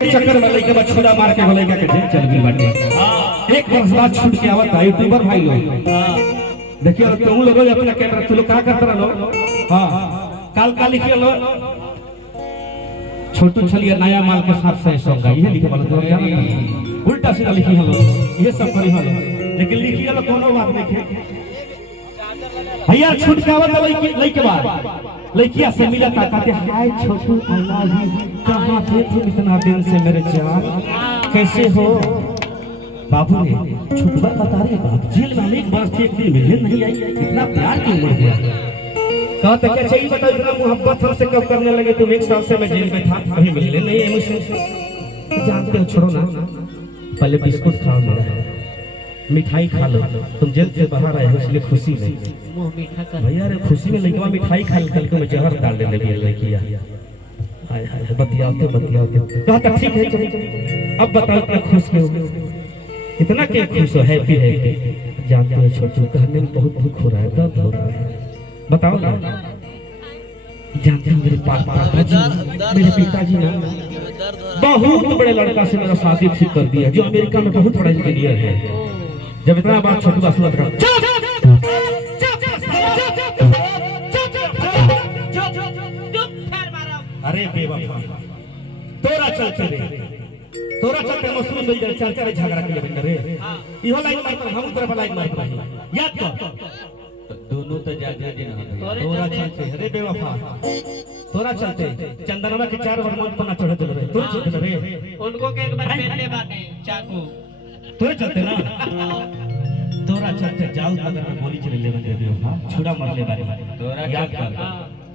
चक्कर में लइका छुरा मार के लइका के जेल चल गई बाटे। एक वर्ष बाद छूट के आवत है यूट्यूबर भाई लोग। देखिए तुम लोग अपना कैमरा तुम लोग का करते रहो। हां काल का लिखिए लो छोटू छलिया नया माल के साथ सही सॉन्ग ये लिखे वाला तो क्या उल्टा सीधा लिखी हलो ये सब करी हलो लेकिन लिखिए लो कोनो बात नहीं भैया छूट के आवत लइके बाद लड़किया से मिला था कहते हाय छोटू आई लव यू कहां थे तुम इतना दिन से मेरे जान कैसे हो बाबू ने छुटवा बता रहे बाप जेल में एक बार एक दिन मिलने नहीं आई इतना प्यार क्यों बढ़ गया कहते क्या चाहिए बताओ इतना मोहब्बत हमसे कब करने लगे तुम एक साल से मैं जेल में था अभी मिलने नहीं है मुझसे जानते हो छोड़ो ना पहले बिस्कुट खाओ मेरा मिठाई खा लो तुम जेल से बाहर आए हो इसलिए खुशी नहीं भैया रे खुशी में लड़का मिठाई खा कल को मैं जहर डाल देने लगी लड़किया हाय हाय बतियाते कहता ठीक है अब बताओ इतना खुश क्यों इतना क्या खुश हो हैप्पी जानते हो छोटू कहने में बहुत दुख हो रहा है दर्द हो रहा है बताओ ना जानते हो मेरे पापा जी मेरे पिताजी ने बहुत बड़े लड़का से मेरा शादी ठीक कर दिया जो अमेरिका में बहुत बड़ा इंजीनियर है जब इतना बात छोटू का सुना था अरे बेवफा तोरा चलते मशरूम मिल जाए चल झगड़ा के लेके रे इहो लाइन मार पर हम तरफ लाइन मार पर याद कर दोनों तो जागे दिन तोरा चलते अरे बेवफा तोरा चलते चंदनवा के 4 बार मन पना चढ़े दे रे तोरा चलते रे उनको के एक बार पहले बात चाकू तोरे चलते ना तोरा चलते जाऊ अगर गोली चले ले बंदे बेवफा छुरा मार ले बारे तोरा याद कर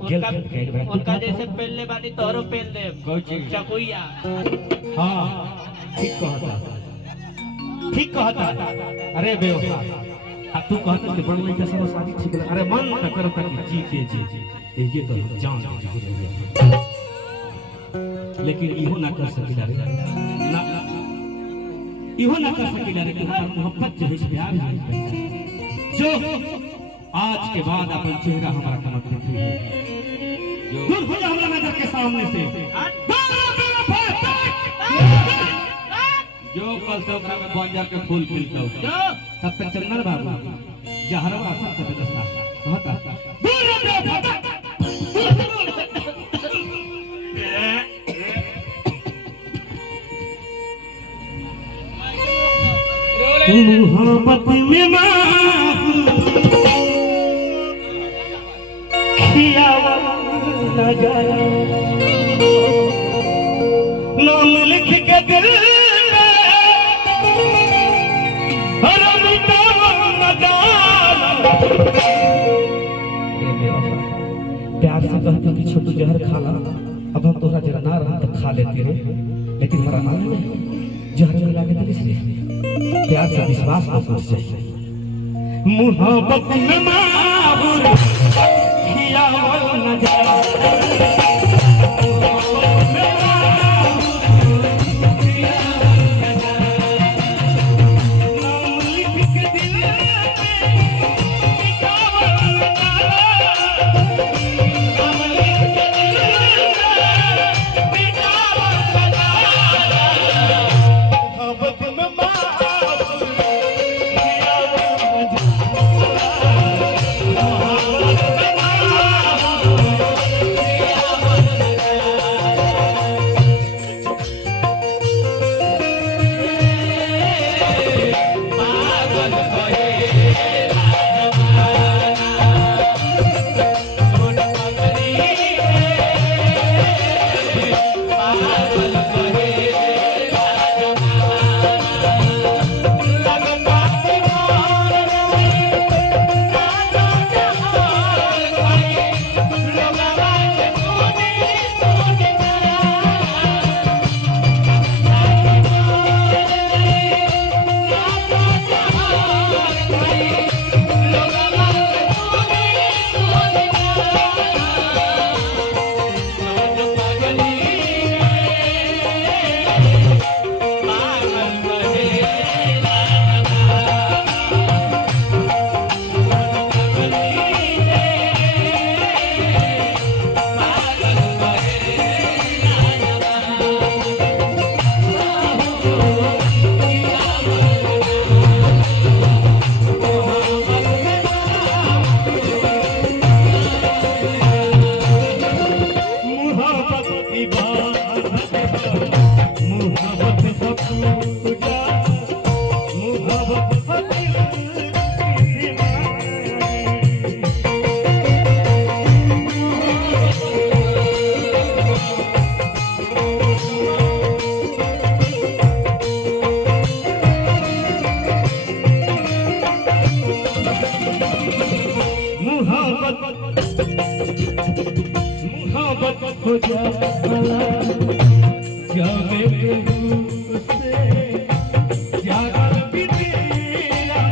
उनका जैसे पहले बानी तोरो पहन दे कोई चकुइया हां ठीक कहता अरे बेवफा अब तू कहता कि बड़ लड़का से शादी ठीक है अरे मन न करता कि जी ये तो जान लेकिन इहो ना कर सकिला रे ना इहो ना कर सकिला रे कि हमार मोहब्बत जो है प्यार है जो आज के बाद अपन चेहरा हमारा कमत नहीं है दूर हो जा हमारा नजर के सामने से जो कल से ओकरा में बंजर के फूल खिलता हो तब तक चंदन बाबू जहरवा असर कर देता कहता दूर रे मोहब्बत में खियावा न जाए नाम लिख के दिल प्यार से कहती कि छोटू जहर खा ला अब हम तोरा जरा ना रहा तो खा लेते रे लेकिन हमारा मान नहीं जहर मिला के दिल से प्यार से विश्वास ना टूट जाए मोहब्बत में माहौल खियावल न जाए हो जाला जब से जागल बिटिया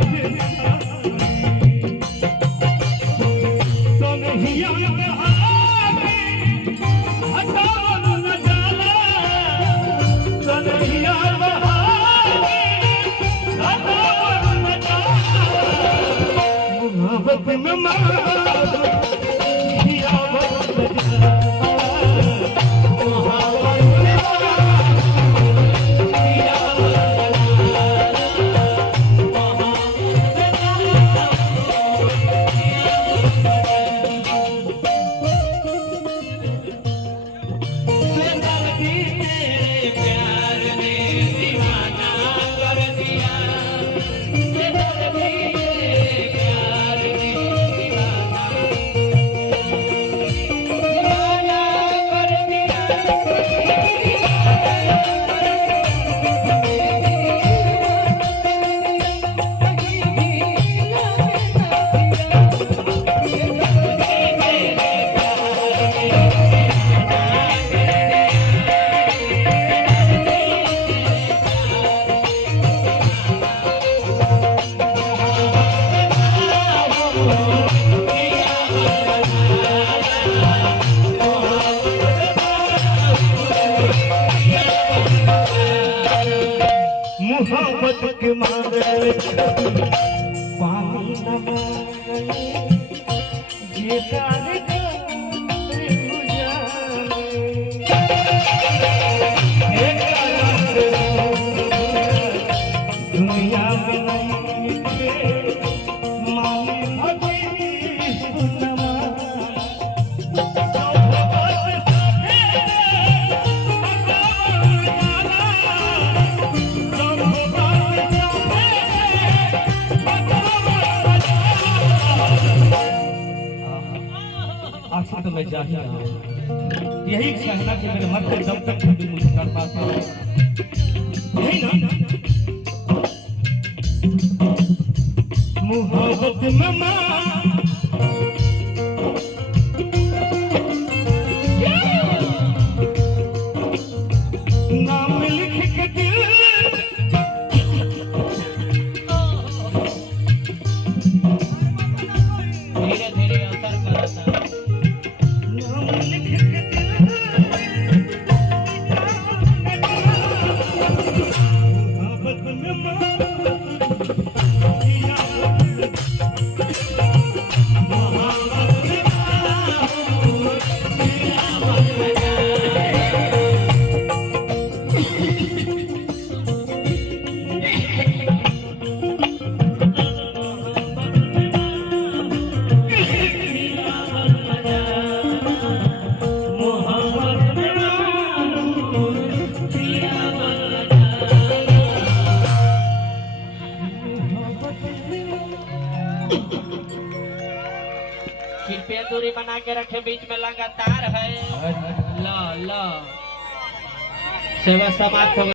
सोनहिया बहावे हटावन न जाला सोनहिया बहावे हटावन न जाला मोहब्बत में मार मोहब्बत के मारे पानी न मांगे ये काले दुनिया में नहीं माने भगी सुनमा आखिर तो मैं जा ही रहा हूँ यही चाहना कि मेरे मरते दम तक भी मुझे कर पाते यही ना मोहब्बत में नाम लिख के दिल धीरे धीरे असर करता कृपया दूरी बना के रखे बीच में लगातार है लो लो सेवा समाप्त हो